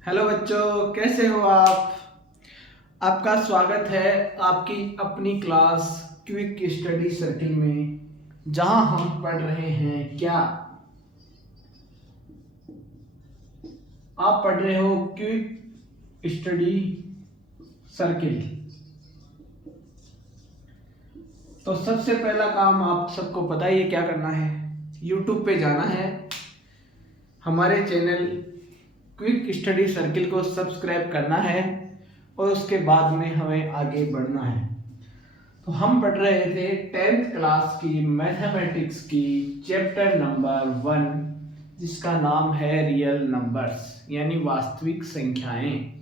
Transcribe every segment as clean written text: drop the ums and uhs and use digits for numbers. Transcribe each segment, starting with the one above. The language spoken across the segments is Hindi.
हेलो बच्चों, कैसे हो आप। आपका स्वागत है आपकी अपनी क्लास क्विक स्टडी सर्किल में, जहां हम पढ़ रहे हैं क्या। आप पढ़ रहे हो क्विक स्टडी सर्किल। तो सबसे पहला काम आप सबको पता ही है क्या करना है। यूट्यूब पे जाना है, हमारे चैनल क्विक स्टडी सर्किल को सब्सक्राइब करना है और उसके बाद में हमें आगे बढ़ना है। तो हम पढ़ रहे थे 10th क्लास की मैथमेटिक्स की चैप्टर नंबर 1, जिसका नाम है रियल नंबर्स यानी वास्तविक संख्याएं।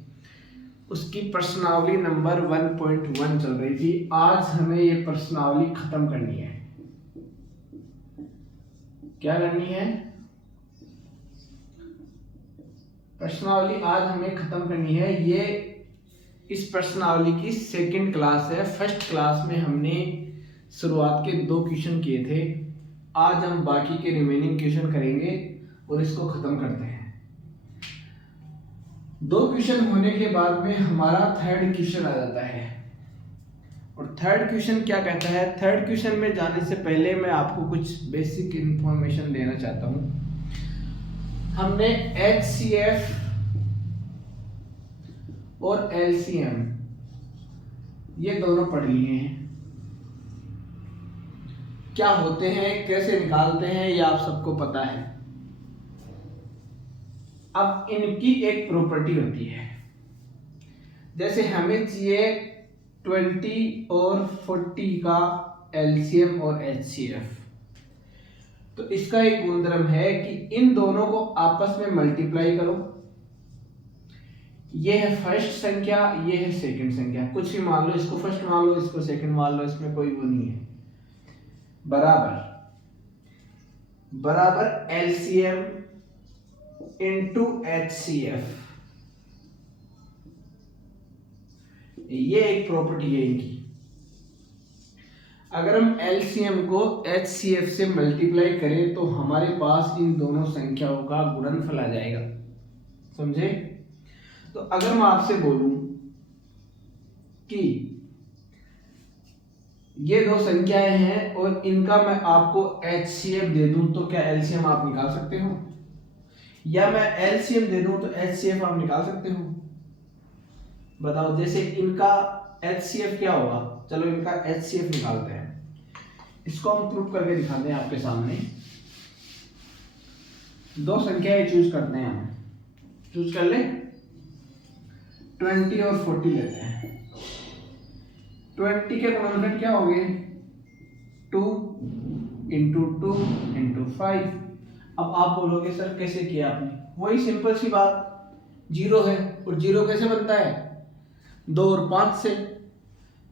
उसकी प्रश्नावली नंबर 1.1 चल रही थी। आज हमें ये प्रश्नावली खत्म करनी है। क्या करनी है? प्रश्नावली आज हमें खत्म करनी है। ये इस प्रश्नावली की सेकंड क्लास है। फर्स्ट क्लास में हमने शुरुआत के 2 क्वेश्चन किए थे। आज हम बाकी के रिमेनिंग क्वेश्चन करेंगे और इसको खत्म करते हैं। 2 क्वेश्चन होने के बाद में हमारा थर्ड क्वेश्चन आ जाता है। और थर्ड क्वेश्चन क्या कहता है? थर्ड क्वेश्चन में जाने से पहले मैं आपको कुछ बेसिक इंफॉर्मेशन देना चाहता हूँ। हमने HCF और LCM ये दोनों पढ़ लिए हैं। क्या होते हैं, कैसे निकालते हैं, ये आप सबको पता है। अब इनकी एक प्रॉपर्टी होती है। जैसे हमें चाहिए 20 और 40 का LCM और HCF, तो इसका एक गुणधर्म है कि इन दोनों को आपस में मल्टीप्लाई करो। ये है फर्स्ट संख्या, ये है सेकंड संख्या। कुछ भी मान लो, इसको फर्स्ट मान लो, इसको सेकंड मान लो, इसमें कोई वो नहीं है। बराबर बराबर LCM इंटू HCF, ये एक प्रॉपर्टी है इनकी। अगर हम LCM को HCF से मल्टीप्लाई करें तो हमारे पास इन दोनों संख्याओं का गुणनफल आ जाएगा। समझे? तो अगर मैं आपसे बोलूं कि ये 2 संख्याएं हैं और इनका मैं आपको HCF दे दूं, तो क्या LCM आप निकाल सकते हो? या मैं LCM दे दूं तो HCF आप निकाल सकते हो? बताओ। जैसे इनका HCF क्या होगा? चलो इनका HCF निकालते हैं। इसको हम प्रूफ करके दिखाते हैं आपके सामने। 2 संख्याएं चूज करते हैं। हम चूज कर ले, 20 और 40 लेते हैं। 20 के गुणनफल क्या हो गए? 2 इंटू 2 इंटू 5। अब आप बोलोगे सर कैसे किया आपने? वही सिंपल सी बात, 0 है और 0 कैसे बनता है? 2 और 5 से।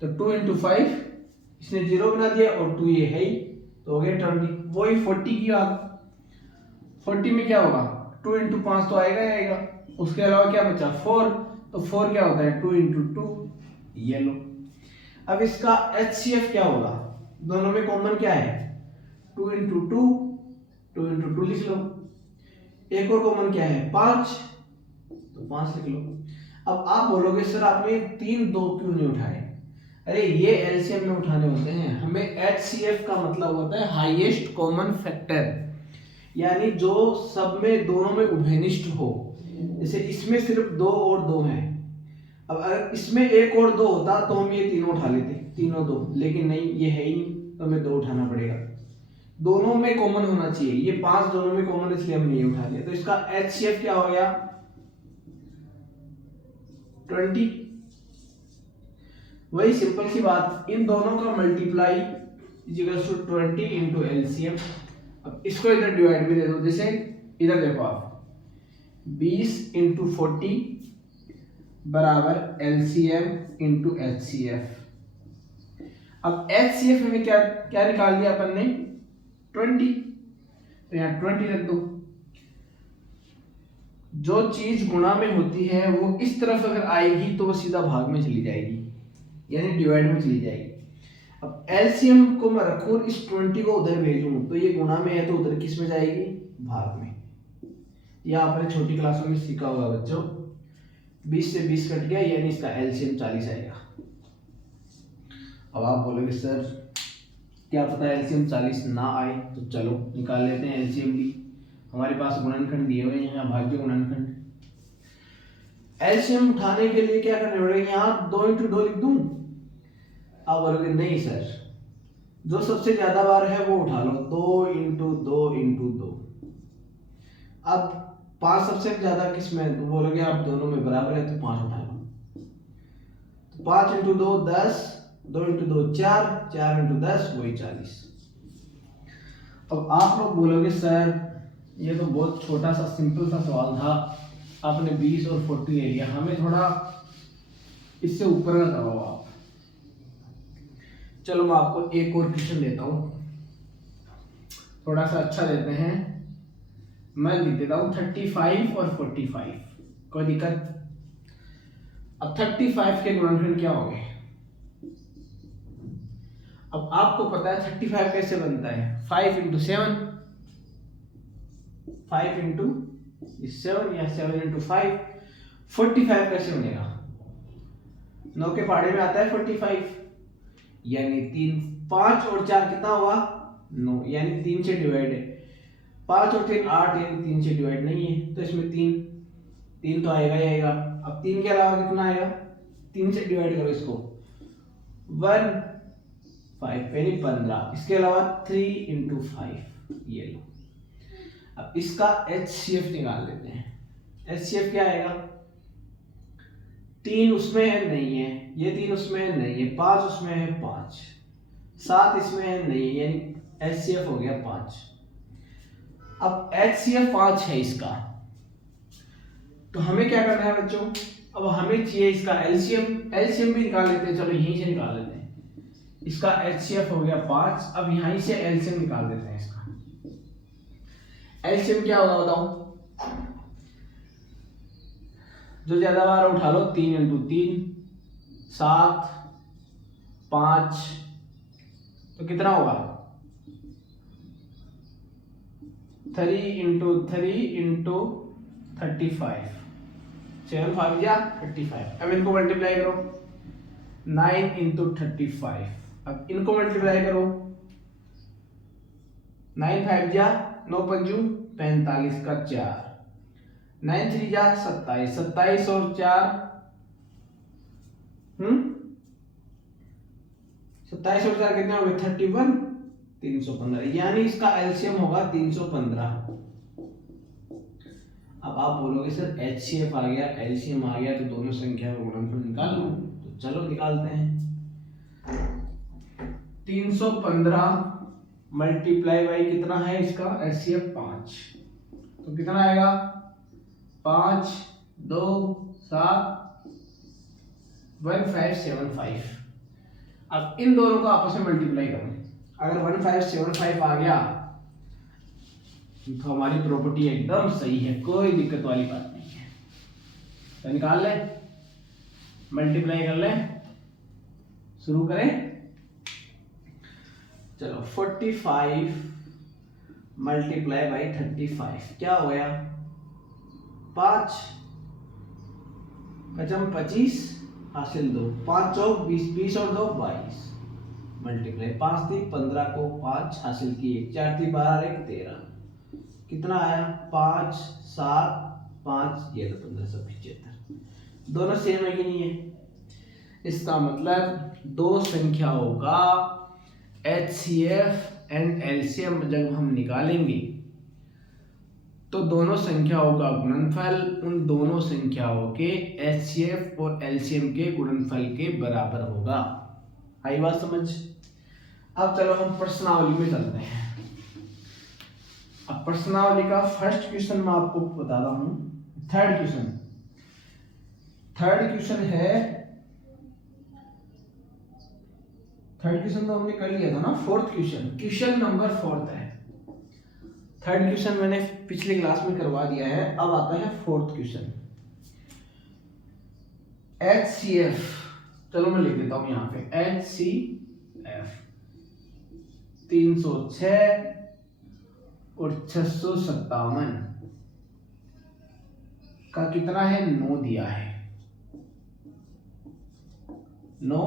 तो 2 इंटू 5, इसने 0 बना दिया और 2 ये है ही, तो हो गया 20। वही 40 की बात। 40 में क्या होगा? 2 इंटू 5 तो आएगा ही आएगा। उसके अलावा क्या बचा? 4। तो 4 क्या होता है? 2 इंटू 2, ये लो। अब इसका HCF क्या होगा? दोनों में कॉमन क्या है? 2 इंटू 2, 2 इंटू 2 लिख लो। एक और कॉमन क्या है? 5, तो 5 लिख लो। अब आप बोलोगे सर आपने 3 2 क्यों नहीं उठाए? अरे ये LCM में उठाने होते हैं। हमें HCF का मतलब होता है हाईएस्ट कॉमन फैक्टर, यानी जो सब में दोनों में उभयनिष्ठ हो। जैसे इसमें सिर्फ 2 और 2 हैं। अब अगर इसमें 1 और 2 होता तो हम ये तीनों उठा लेते, तीनों 2, लेकिन नहीं, ये है ही नहीं, तो हमें 2 उठाना पड़ेगा। दोनों में कॉमन होना चाहिए। ये 5 दोनों में कॉमन, इसलिए हमने ये उठा लिया। तो इसका HCF क्या हो गया? 20। वही सिंपल सी बात, इन दोनों का multiply is equals to 20 into LCM। अब इसको इधर डिवाइड में दे दो। जैसे इधर देखो आप, 20 इंटू 40 बराबर LCM इंटू HCF। अब HCF में क्या क्या निकाल दिया अपन ने? 20, तो यहाँ 20 रख दो। जो चीज गुणा में होती है वो इस तरफ अगर आएगी तो वो सीधा भाग में चली जाएगी, यानी डिवाइड में चली जाएगी। अब LCM को मैं रखूं, इस 20 को उधर भेजूं, तो ये गुणा में है तो उधर किस में जाएगी? भाग में। यह आपने छोटी क्लासों में सीखा होगा बच्चों। 20 से 20 कट गया, यानी इसका एलसीएम 40 आएगा। अब आप बोलोगे सर क्या पता एलसीएम 40 ना आए, तो चलो निकाल लेते हैं एलसीएम भी। हमारे पास गुणनखंड दिए हुए हैं, अभाज्य गुणनखंड। एलसीएम उठाने के लिए क्या करना पड़ेगा, यहाँ 2 × 2 लिख दूं। आप बोलोगे नहीं सर, जो सबसे ज्यादा बार है वो उठा लो, 2 × 2 × 2। अब 5 सबसे ज्यादा किस में, तो बोलोगे आप दोनों में बराबर है तो 5 उठा लो। तो 5 × 2 10, 2 × 2 4, 4 × 10 वही 40। अब आप लोग बोलोगे सर ये तो बहुत छोटा सा सिंपल सा सवाल था, आपने 20 और 40 ले लिया, हमें थोड़ा इससे ऊपर का करवाओ आप। चलो मैं आपको एक और क्वेश्चन देता हूं, थोड़ा सा अच्छा देते हैं। मैं लिख देता हूं 35 और 45, कोई दिक्कत। अब 35 के गुणनखंड क्या होंगे। अब आपको पता है 35 कैसे बनता है, 5 × 7, 5 × 7 या 7 × 5। 45 कैसे बनेगा, 9 के पहाड़े में आता है 45, यानी 3, 5 और 4 कितना हुआ 9, यानी 3 से डिवाइड है। 5 और 3 8, यानी 3 से डिवाइड नहीं है, तो इसमें 3 तो आएगा ही आएगा। अब 3 के अलावा कितना आएगा, 3 से डिवाइड करो इसको, 1 5 यानी 15। इसके अलावा 3 × 5, ये लो। अब इसका HCF निकाल लेते हैं। HCF क्या आएगा, 3 उसमें है नहीं है, ये 3 उसमें है नहीं है, 5 उसमें है 5, 7 इसमें है नहीं है, यानी HCF हो गया 5। अब HCF 5 है इसका, तो हमें क्या करना है बच्चों, अब हमें चाहिए इसका एलसीएम भी निकाल लेते हैं। चलो यहीं से निकाल लेते हैं, इसका HCF हो गया 5। अब यहीं से एलसीएम निकाल देते हैं। इसका एलसीएम क्या होगा बताओ, जो ज्यादा बार उठा लो, 3 × 3 7, 5, तो कितना होगा 3 × 3 × 35, 7 5 या 35। अब इनको मल्टीप्लाई करो, 9 × 35। अब इनको मल्टीप्लाई करो, 9 5 जा 9 5 45 का 4, 9 3 जा 27, 27 और 4 27 और 4 कितने हो गए 31, 315, यानी इसका एलसीएम होगा 315। अब आप बोलोगे सर HCF आ गया, एलसीएम आ गया, तो दोनों संख्या का गुणनफल निकाल लो। तो चलो निकालते हैं। 315 मल्टीप्लाई बाई कितना है इसका HCF 5, तो कितना आएगा 5 2 7 1575। अब इन दोनों को आपस में मल्टीप्लाई करो, अगर 1575 आ गया तो हमारी प्रॉपर्टी एकदम सही है, कोई दिक्कत वाली बात नहीं है। तो निकाल ले, मल्टीप्लाई कर ले, शुरू करें। चलो 45 मल्टीप्लाई बाई 35 क्या हो गया 5 पचम 25 हासिल 2, 5 चौक 20, 20 और 2 22, मल्टीप्लाई 5 थी 15 को 5 हासिल किए, 4 थी 12 1 13, कितना आया 5 7 5, ये तो 1575। दोनों सेम है कि नहीं है। इसका मतलब दो संख्याओं का HCF एंड LCM जब हम निकालेंगे तो दोनों संख्याओं का गुणनफल उन दोनों संख्याओं के HCF और LCM के गुणनफल के बराबर होगा। आई बात समझ। अब चलो हम प्रश्नावली में चलते हैं। अब प्रश्नावली का फर्स्ट क्वेश्चन मैं आपको बताता हूं। थर्ड क्वेश्चन है, थर्ड क्वेश्चन तो हमने कर लिया था ना। फोर्थ क्वेश्चन नंबर 4 है। थर्ड क्वेश्चन मैंने पिछले क्लास में करवा दिया है। अब आता है फोर्थ क्वेश्चन। HCF, चलो मैं लिख देता हूं यहां पे HCF 306 और 657 का कितना है 9 दिया है। 9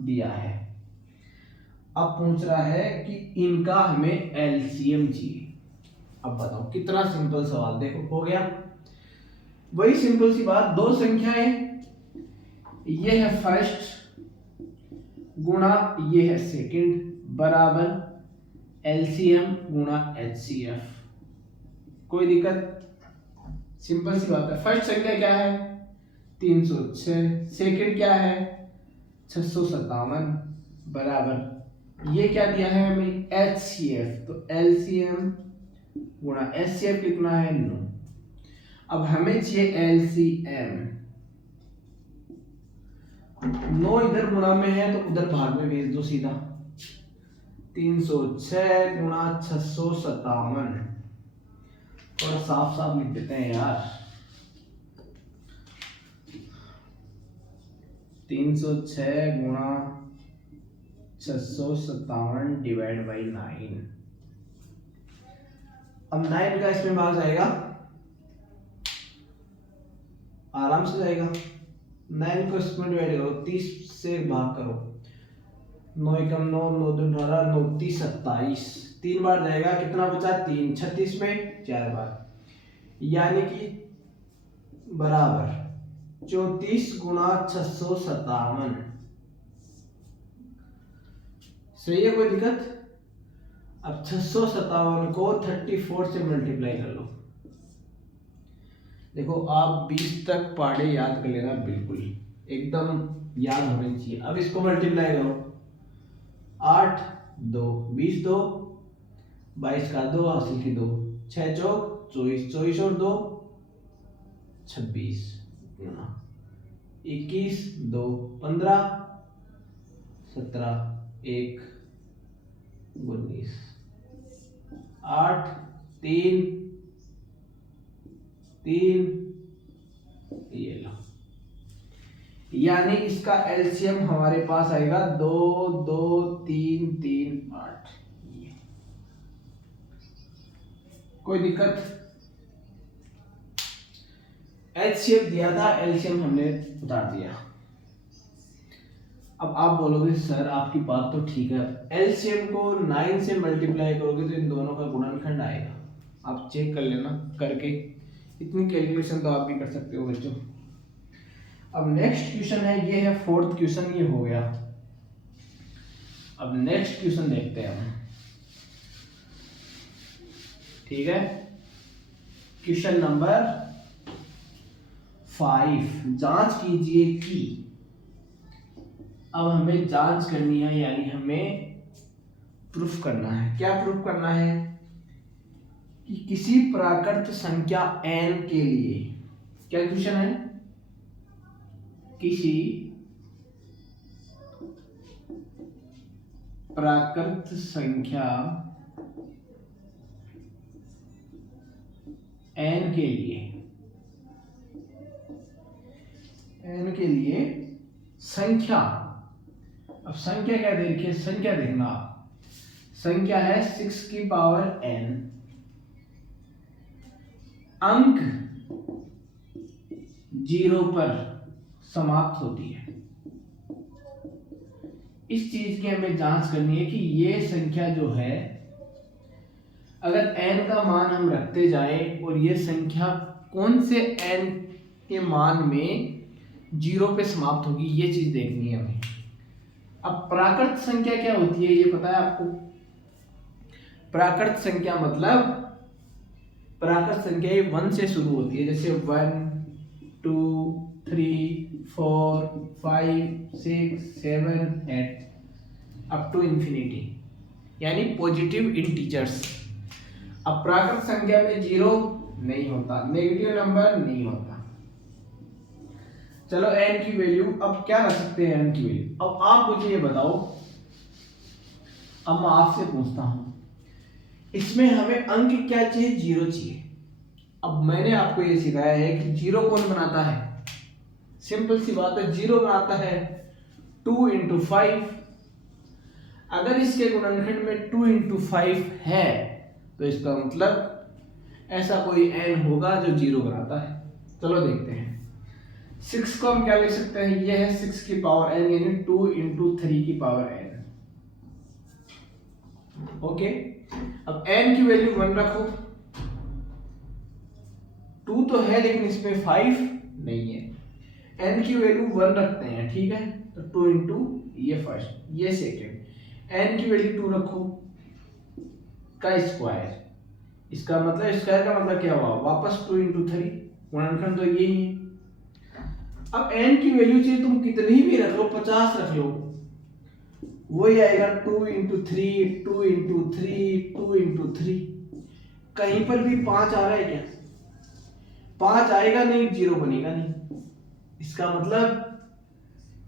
दिया है। अब पूछ रहा है कि इनका हमें एलसीएम चाहिए। अब बताओ कितना सिंपल सवाल, देखो हो गया। वही सिंपल सी बात, दो संख्याएं, ये है फर्स्ट गुणा ये है सेकंड बराबर एलसीएम गुणा एचसीएफ। कोई दिक्कत? सिंपल सी बात है। फर्स्ट संख्या क्या है 306, सेकंड क्या है 657 बराबर ये क्या दिया है हमें एचसीएफ, तो एलसीएम गुणा एचसीएफ कितना है 9। अब हमें चाहिए एलसीएम, 9 इधर गुणा में है तो उधर भाग में भेज दो सीधा। 306 गुणा 657, और साफ साफ लिख देते हैं यार। 306 गुणा 657 डिवाइड बाई 9। अब 9 का इसमें भाग जाएगा, आराम से जाएगा। 9 को इसमें डिवाइड करो, 30 से भाग करो, 9 एकम 9, 9 दो 18, 9 30 27, 3 बार जाएगा, कितना बचा 3, 36 में 4 बार, यानी कि बराबर 34 गुणा 657। सही है, कोई दिक्कत? अब 657 को 34 से मल्टीप्लाई कर लो। देखो आप 20 तक पढ़े याद कर लेना, बिल्कुल एकदम याद होनी चाहिए। अब इसको मल्टीप्लाई करो, 8 2 20 2 22 का 2 हासिल की 2, 6 चौक 24, 24 और 2 26, 21 2 15 17 1 19, 8 3 3, ये लो, यानी इसका एलसीएम हमारे पास आएगा 2 2 3 3 8। कोई दिक्कत? एचसीएफ दिया था, एलसीएम हमने उतार दिया। अब आप बोलोगे सर आपकी बात तो ठीक है, एलसीएम को 9 से मल्टीप्लाई करोगे तो इन दोनों का गुणनखंड आएगा। आप चेक कर लेना करके, इतनी कैलकुलेशन तो आप भी कर सकते हो बच्चों। अब नेक्स्ट क्वेश्चन है, ये है 4th क्वेश्चन, ये हो गया। अब नेक्स्ट क्वेश्चन देखते हैं हम, ठीक है। क्वेश्चन नंबर 5, जांच कीजिए कि। अब हमें जांच करनी है, यानी हमें प्रूफ करना है। क्या प्रूफ करना है? कि किसी प्राकृत संख्या n के लिए, क्या क्वेश्चन है, किसी प्राकृत संख्या n के लिए संख्या। अब संख्या क्या दे रखी है, संख्या देखना, संख्या है 6 की पावर n, अंक 0 पर समाप्त होती है। इस चीज की हमें जांच करनी है कि ये संख्या जो है, अगर n का मान हम रखते जाएं और ये संख्या कौन से n के मान में 0 पे समाप्त होगी, ये चीज देखनी है हमें। अब प्राकृत संख्या क्या होती है, ये पता है आपको? प्राकृत संख्या मतलब, प्राकृत संख्या 1 से शुरू होती है, जैसे 1 2 3 4 5 6 7 8 अप टू इंफिनिटी, यानी पॉजिटिव इंटीजर्स। अब प्राकृत संख्या में 0 नहीं होता, नेगेटिव नंबर नहीं होता। चलो n की वैल्यू, अब क्या रख सकते हैं n की वैल्यू? अब आप मुझे ये बताओ, अब मैं आपसे पूछता हूं, इसमें हमें अंक क्या चाहिए? 0 चाहिए। अब मैंने आपको ये सिखाया है कि 0 कौन बनाता है? सिंपल सी बात है, 0 बनाता है 2 into 5। अगर इसके गुणनखंड में 2 into 5 है तो इसका मतलब ऐसा कोई n होगा जो 0 बनाता है। चलो देखते हैं। 6 को हम क्या लिख सकते हैं, ये है 6 की पावर n यानी 2 इंटू 3 की पावर n। ओके, अब n की वैल्यू 1 रखो, 2 तो है लेकिन इसमें 5 नहीं है, n की वैल्यू 1 रखते हैं, ठीक है। तो 2 इंटू ये फर्स्ट ये सेकेंड, n की वैल्यू 2 रखो का स्क्वायर, इसका मतलब स्क्वायर का मतलब क्या हुआ, वापस 2 इंटू 3, गुणनखंड तो यही है। अब n की वैल्यू चाहिए तुम कितनी भी रख लो, 50 रख लो, वही आएगा 2 इंटू 3, 2 इंटू 3, 2 इंटू 3। कहीं पर भी 5 आ रहा है क्या, 5 आएगा नहीं, 0 बनेगा नहीं। इसका मतलब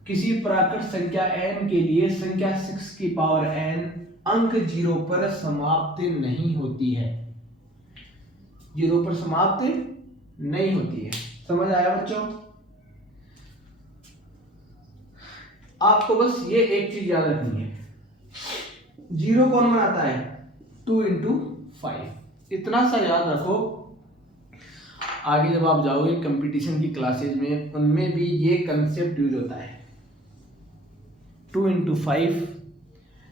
किसी प्राकृत संख्या n के लिए संख्या 6 की पावर n अंक 0 पर समाप्त नहीं होती है, 0 पर समाप्त नहीं होती है। समझ आया बच्चों? आपको बस ये एक चीज याद रखनी है, 0 कौन बनाता है, 2 इंटू 5, इतना सा याद रखो। आगे जब आप जाओगे कंपटीशन की क्लासेज में, उनमें भी ये कंसेप्ट यूज होता है, 2 इंटू 5।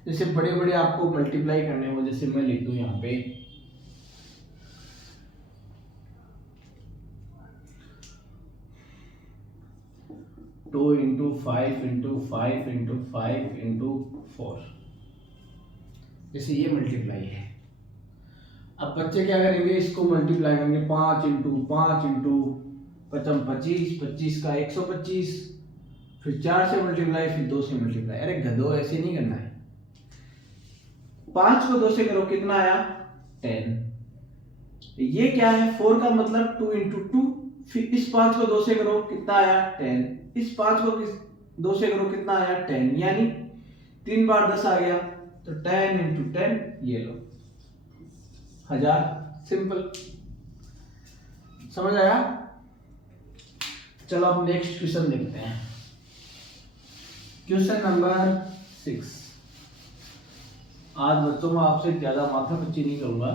जैसे बड़े बड़े आपको मल्टीप्लाई करने हो, जैसे मैं लिख दूं यहाँ पे 2 इंटू 5 इंटू 5 इंटू 5 इंटू 4, जैसे ये मल्टीप्लाई है। अब बच्चे क्या करेंगे, इसको मल्टीप्लाई करेंगे 5 इंटू 5 इंटू 25, 25 का 125, फिर 4 से मल्टीप्लाई, फिर 2 से मल्टीप्लाई। अरे गधो, ऐसे नहीं करना है। 5 को 2 से करो, कितना आया, 10। ये क्या है, 4 का मतलब 2 इंटू 2, फिर इस 5 को 2 से करो, कितना आया, 10। इस 5 को 2 से करो, कितना आया, 10, यानी 3 बार 10 आ गया, तो 10 इंटू 10, ये लो 1000। सिंपल, समझ आया? चलो अब नेक्स्ट क्वेश्चन देखते हैं। Question number 6। आज बच्चों में आपसे ज्यादा माथापच्ची नहीं करूंगा,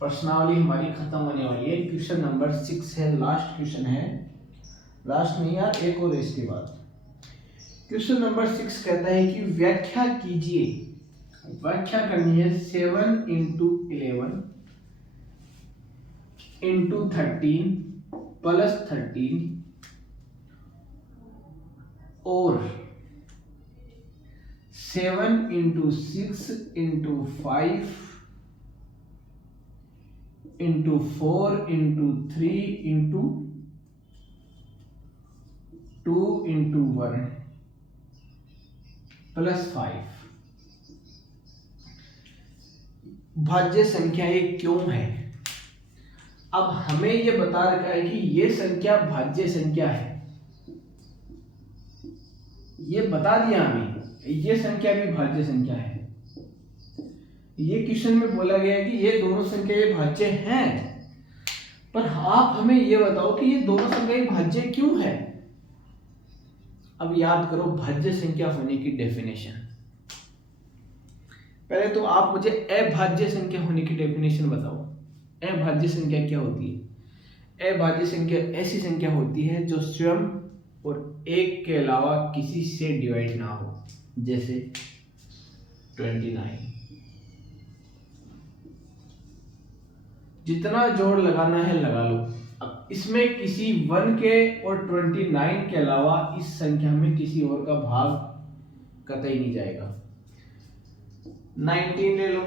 प्रश्नावली हमारी खत्म होने वाली है। क्वेश्चन नंबर 6 है, लास्ट क्वेश्चन है, लास्ट नहीं यार, एक और इसके बाद। क्वेश्चन नंबर 6 कहता है कि व्याख्या कीजिए, व्याख्या करनी है 7 इंटू 11 इंटू 13 प्लस 13 और 7 into 6 into 5 into 4 into 3 into 2 into 1 plus 5। भाज्य संख्या ये क्यों है? अब हमें ये बता रखा है कि ये संख्या भाज्य संख्या है, ये बता दिया हमें, ये संख्या भी भाज्य संख्या है। ये क्वेश्चन में बोला गया है कि ये दोनों संख्या ये भाज्य हैं, पर आप हमें ये बताओ कि ये दोनों संख्या भाज्य क्यों है। अब याद करो भाज्य संख्या होने की डेफिनेशन। पहले तो आप मुझे अभाज्य संख्या होने की डेफिनेशन बताओ। अभाज्य संख्या क्या होती है? अभाज्य संख्या ऐसी संख्या होती है जो स्वयं और एक के अलावा किसी से डिवाइड ना हो, जैसे 29। जितना जोड़ लगाना है लगा लो। अब इसमें किसी 1 के और 29 के अलावा इस संख्या में किसी और का भाग कतई नहीं जाएगा। 19 ले लो,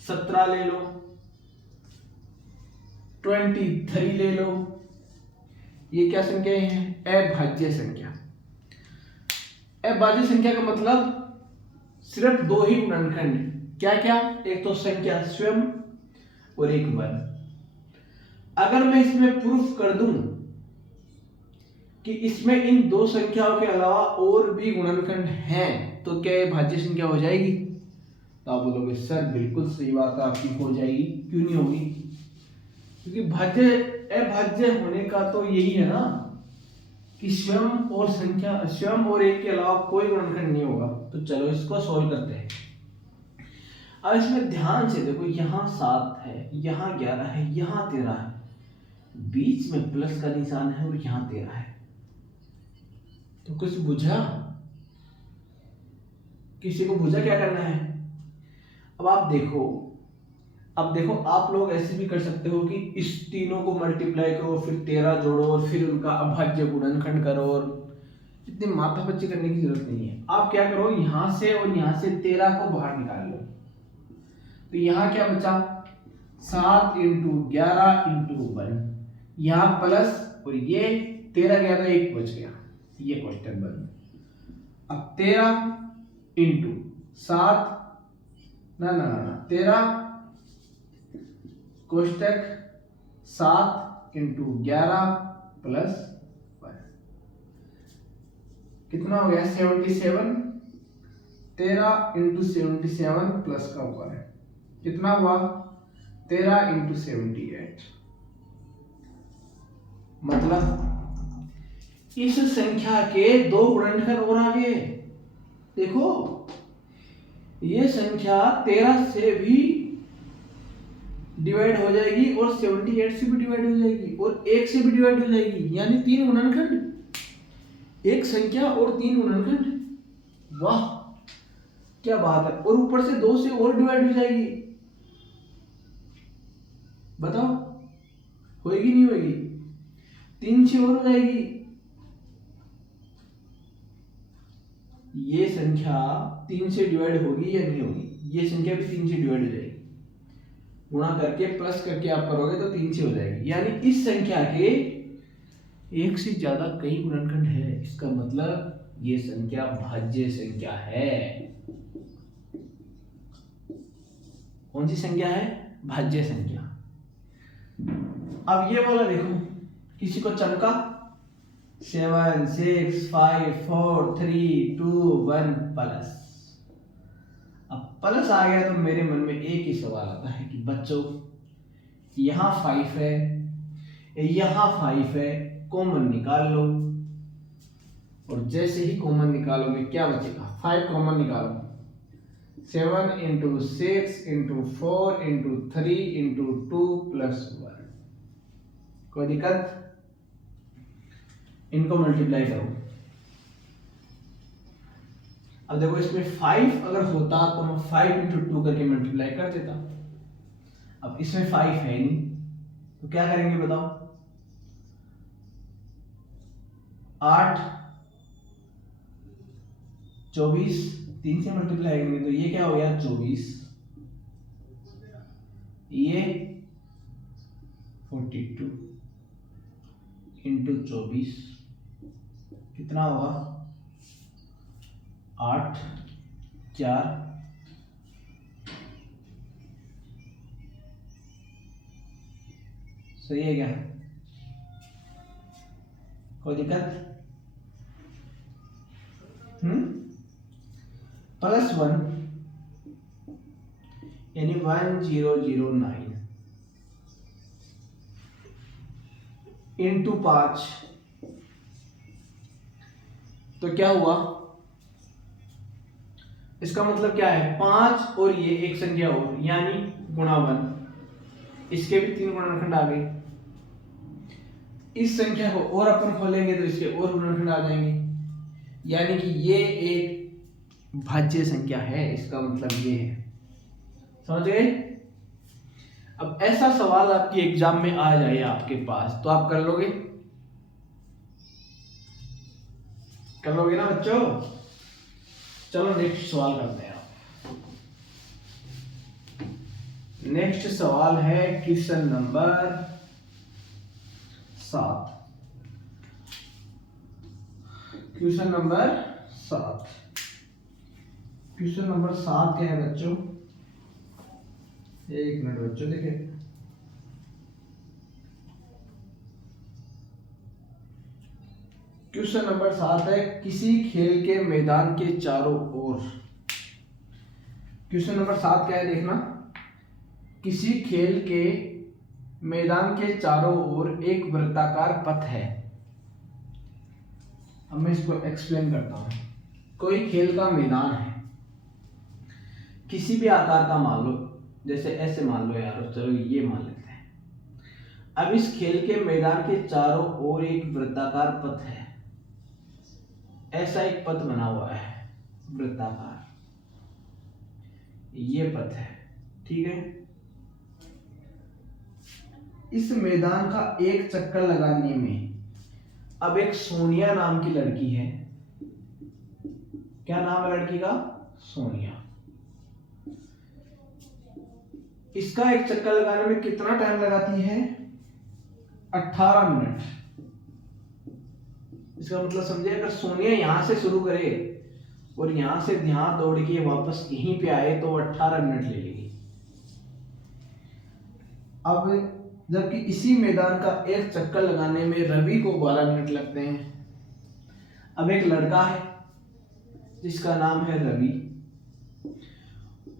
17 ले लो, 23 ले लो, ये क्या संख्या है? अभाज्य संख्या। अभाज्य संख्या का मतलब सिर्फ दो ही गुणनखंड, क्या क्या? एक तो संख्या स्वयं और एक 1। अगर मैं इसमें प्रूफ कर दूं कि इसमें इन दो संख्याओं के अलावा और भी गुणनखंड हैं, तो क्या ये भाज्य संख्या हो जाएगी? तो आप बोलोगे सर बिल्कुल सही बात है आपकी, हो जाएगी। क्यों नहीं होगी? क्योंकि भाज्य अभाज्य होने का तो यही है ना कि स्वयं और संख्या, स्वयं और एक के अलावा कोई गुणनखंड नहीं होगा। तो चलो इसको सोल्व करते हैं। अब इसमें ध्यान से देखो, यहाँ 7 है, यहाँ 11 है, यहाँ 13 है, बीच में प्लस का निशान है और यहाँ 13 है। तो कुछ बुझा? किसी को बुझा क्या करना है? अब आप देखो आप लोग ऐसे भी कर सकते हो कि इस तीनों को मल्टीप्लाई करो, फिर 13 जोड़ो और फिर उनका अभाज्य गुणनखंड करो, और इतनी माथापच्ची करने की जरूरत नहीं है। आप क्या करो, यहां से और यहां से 13 को बाहर निकाल लो। तो यहाँ क्या बचा, 7 × 11 × 1, यहाँ प्लस और ये 13 गया तो 1 बच गया, ये क्वेश्चन बन। अब 13 × 7 ना 13 कोष्टक 7 × 11 + 1 कितना हो गया 77। 13 × 77 प्लस का ऊपर है कितना हुआ 13 × 78। मतलब इस संख्या के 2 गुणनखंड और आगे देखो, ये संख्या 13 से भी डिवाइड हो जाएगी और 78 से भी डिवाइड हो जाएगी और 1 से भी डिवाइड हो जाएगी, यानी 3 गुणनखंड, एक संख्या और 3 गुणनखंड। वाह क्या बात है। और ऊपर से 2 से और डिवाइड हो जाएगी, बताओ होएगी नहीं होएगी, 3 से और हो जाएगी। ये संख्या 3 से डिवाइड होगी या नहीं होगी, ये संख्या भी 3 से डिवाइड हो जाएगी, गुणा करके प्लस करके आप करोगे तो 3 से हो जाएगी। यानी इस संख्या के 1 से ज्यादा कई गुणनखंड है, इसका मतलब ये संख्या भाज्य संख्या है। कौन सी संख्या है, भाज्य संख्या। अब ये वाला देखो, किसी को चमका 7 6 5 4 3 2 1 प्लस। अब प्लस आ गया तो मेरे मन में एक ही सवाल आता है कि बच्चों यहाँ 5 है, यहाँ 5 है, कॉमन निकाल लो। और जैसे ही कॉमन निकालोगे क्या बचेगा, 5 कॉमन निकालो, 7 × 6 × 4 × 3 × 2 + 1। कोई दिक्कत, इनको मल्टीप्लाई करो। अब देखो इसमें 5 अगर होता तो मैं 5 × 2 करके मल्टीप्लाई कर देता। अब इसमें 5 है नहीं तो क्या करेंगे बताओ, 8 24 3 से मल्टीप्लाई करेंगे तो ये क्या हो गया 24, ये 42 × 24 कितना होगा 8 4 सही है क्या, कोई दिक्कत? +1 यानी 1009 × 5 तो क्या हुआ, इसका मतलब क्या है 5 और ये एक संख्या और यानी गुणा 1, इसके भी 3 गुणनखंड आ गए। इस संख्या को और अपन खोलेंगे तो इसके और गुणनखंड आ जाएंगे, यानी कि ये एक भाज्य संख्या है, इसका मतलब ये है। समझ गए? अब ऐसा सवाल आपकी एग्जाम में आ जाए आपके पास तो आप कर लोगे, कर लोगे ना बच्चों? चलो नेक्स्ट सवाल करते हैं। नेक्स्ट सवाल है क्वेश्चन नंबर 7। क्वेश्चन नंबर 7 क्या है बच्चों, एक मिनट बच्चों देखें। क्वेश्चन नंबर 7 है किसी खेल के मैदान के चारों ओर। क्वेश्चन नंबर 7 क्या है देखना, किसी खेल के मैदान के चारों ओर एक वृत्ताकार पथ है। अब मैं इसको एक्सप्लेन करता हूं। कोई खेल का मैदान है, किसी भी आकार का मान लो, जैसे ऐसे मान लो यार, चलो ये मान लेते हैं। अब इस खेल के मैदान के चारों ओर एक वृत्ताकार पथ है। ऐसा एक पथ बना हुआ है वृत्ताकार, ये पथ है, ठीक है। इस मैदान का एक चक्कर लगाने में अब एक सोनिया नाम की लड़की है। क्या नाम है लड़की का? सोनिया। इसका एक चक्कर लगाने में कितना टाइम लगाती है? 18 मिनट। इसका मतलब समझे, अगर सोनिया यहां से शुरू करे और यहां से यहां दौड़ के वापस यहीं पे आए तो 18 मिनट ले लेगी। अब जबकि इसी मैदान का एक चक्कर लगाने में रवि को 12 मिनट लगते हैं। अब एक लड़का है जिसका नाम है रवि,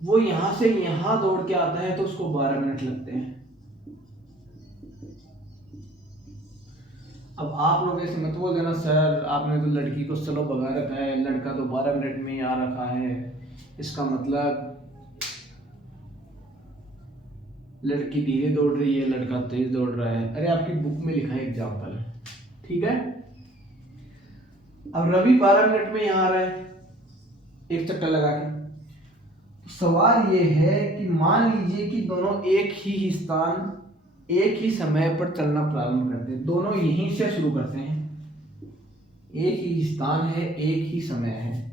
वो यहां से यहां दौड़ के आता है तो उसको 12 मिनट लगते हैं। अब आप लोग ऐसे मत बोल देना सर आपने तो लड़की को स्लो भगा रखा है, लड़का तो 12 मिनट में ही आ रखा है, इसका मतलब लड़की धीरे दौड़ रही है लड़का तेज दौड़ रहा है। अरे आपकी बुक में लिखा है एग्जाम्पल, ठीक है। अब रवि 12 मिनट में यहां आ रहा है एक चक्कर लगा के। सवाल ये है कि मान लीजिए कि दोनों एक ही स्थान एक ही समय पर चलना प्रारंभ करते हैं, दोनों यहीं से शुरू करते हैं, एक ही स्थान है एक ही समय है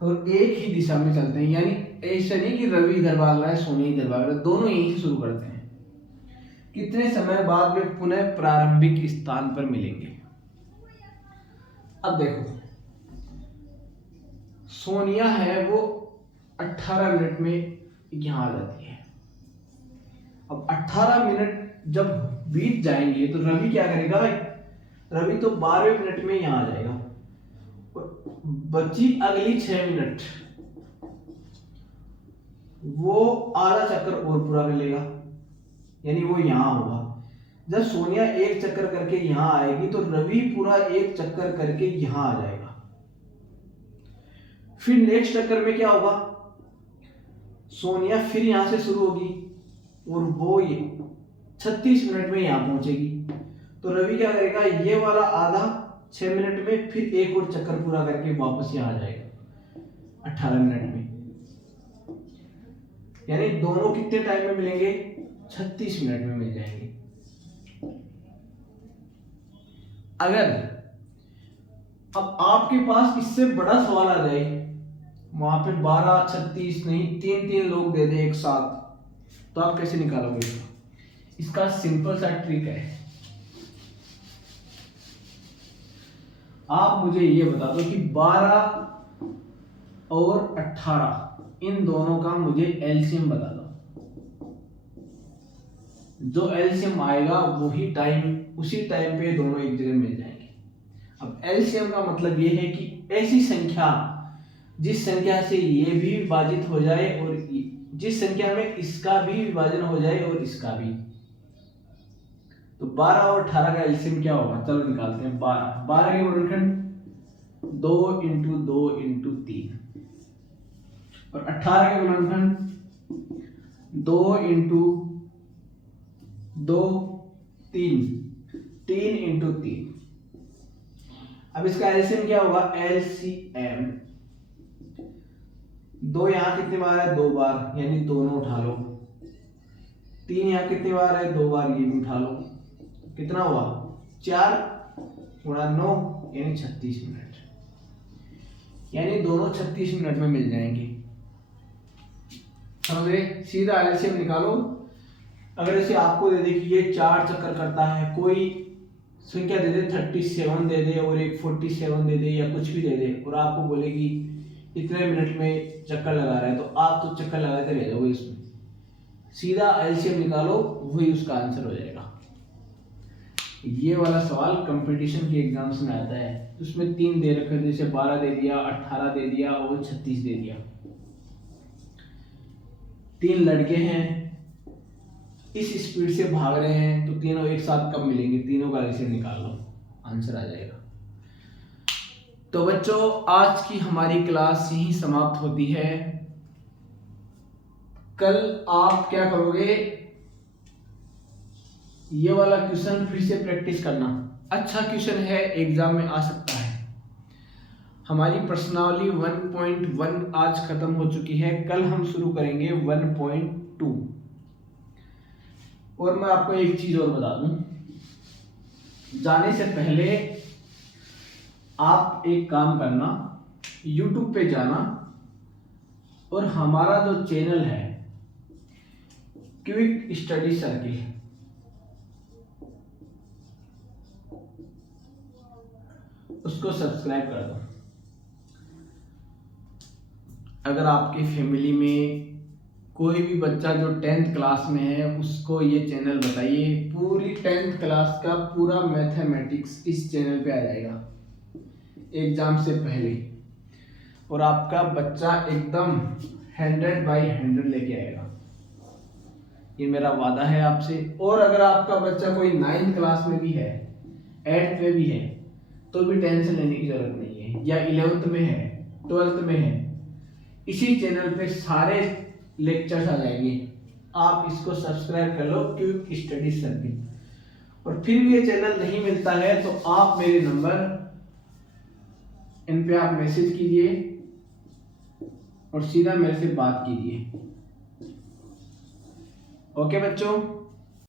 और एक ही दिशा में चलते हैं। यानी ऐसा नहीं कि रवि इधर भाग रहा है सोनिया इधर भाग रहा है, दोनों यहीं से शुरू करते हैं। कितने समय बाद वे पुनः प्रारंभिक स्थान पर मिलेंगे? अब देखो सोनिया है वो 18 मिनट में यहां आ जाती है। अब 18 मिनट जब बीत जाएंगे तो रवि क्या करेगा? रवि तो 12वें मिनट में यहां आ जाएगा। बची अगली 6 मिनट वो आधा चक्कर और पूरा कर लेगा, यानी वो यहां होगा। जब सोनिया एक चक्कर करके यहां आएगी तो रवि पूरा एक चक्कर करके यहां आ जाएगा। फिर नेक्स्ट चक्कर में क्या होगा? सोनिया फिर यहां से शुरू होगी और वो 36 मिनट में यहां पहुंचेगी। तो रवि क्या करेगा? ये वाला आधा 6 मिनट में फिर एक और चक्कर पूरा करके वापस यहां आ जाएगा 18 मिनट में। यानी दोनों कितने टाइम में मिलेंगे? 36 मिनट में मिल जाएंगे। अगर अब आपके पास इससे बड़ा सवाल आ जाए, वहां पे 12 36 नहीं 3 लोग दे दे एक साथ, तो आप कैसे निकालोगे? इसका सिंपल सा ट्रिक है। आप मुझे ये बता दो कि 12 और 18 इन दोनों का मुझे एलसीएम बता दो। जो एलसीएम आएगा वही टाइम, उसी टाइम पे दोनों एक जगह मिल जाएंगे। अब एलसीएम का मतलब ये है कि ऐसी संख्या जिस संख्या से ये भी विभाजित हो जाए और जिस संख्या में इसका भी विभाजन हो जाए और इसका भी। तो 12 और 18 का एलसीएम क्या होगा? चलो निकालते हैं। 12 के गुणनखंड 2 × 2 × 3 और 18 के गुणनखंड 2 × 2 3 3 × 3। अब इसका एलसीएम क्या होगा? एलसीएम 2 यहाँ कितनी बार है? 2 बार, यानी दोनों उठा लो। 3 यहाँ कितनी बार है? 2 बार, ये भी उठा लो। कितना हुआ? 4 × 9 यानी 36 मिनट। यानी दोनों 36 मिनट में मिल जाएंगे। समझे? सीधा एलसीएम निकालो। अगर ऐसे आपको दे दे कि ये 4 चक्कर करता है, कोई संख्या दे दे 37 दे दे और एक 47 दे दे या कुछ भी दे दे और आपको बोले कि इतने मिनट में चक्कर लगा रहा है, तो आप तो चक्कर लगाते रह जाओगे। इसमें सीधा एलसीएम निकालो, वही उसका आंसर हो जाएगा। ये वाला सवाल कंपटीशन के एग्जाम्स में आता है। उसमें 3 दे रखे, जैसे 12 दे दिया, 18 दे दिया और 36 दे दिया। 3 लड़के हैं, इस स्पीड से भाग रहे हैं, तो तीनों एक साथ कब मिलेंगे? तीनों का एलसीएम निकाल लो, आंसर आ जाएगा। तो बच्चों आज की हमारी क्लास यही समाप्त होती है। कल आप क्या करोगे? ये वाला क्वेश्चन फिर से प्रैक्टिस करना, अच्छा क्वेश्चन है, एग्जाम में आ सकता है। हमारी प्रश्नावली 1.1 आज खत्म हो चुकी है, कल हम शुरू करेंगे 1.2। और मैं आपको एक चीज और बता दूं, जाने से पहले आप एक काम करना, YouTube पे जाना और हमारा जो चैनल है क्विक स्टडी सर्किल, उसको सब्सक्राइब कर दो। अगर आपकी फैमिली में कोई भी बच्चा जो 10th क्लास में है उसको ये चैनल बताइए, पूरी 10th क्लास का पूरा मैथमेटिक्स इस चैनल पे आ जाएगा एग्जाम से पहले, और आपका बच्चा एकदम 100/100 लेके आएगा, ये मेरा वादा है आपसे। और अगर आपका बच्चा कोई 9th क्लास में भी है, 8th में भी है, तो भी टेंशन लेने की जरूरत नहीं है, या 11th में है, 12th में है, इसी चैनल पे सारे लेक्चर्स आ जाएंगे। आप इसको सब्सक्राइब कर लो, क्विक स्टडी सर्किल। और फिर भी ये चैनल नहीं मिलता है तो आप मेरे नंबर इन पे आप मैसेज कीजिए और सीधा मेरे से बात कीजिए। ओके बच्चों।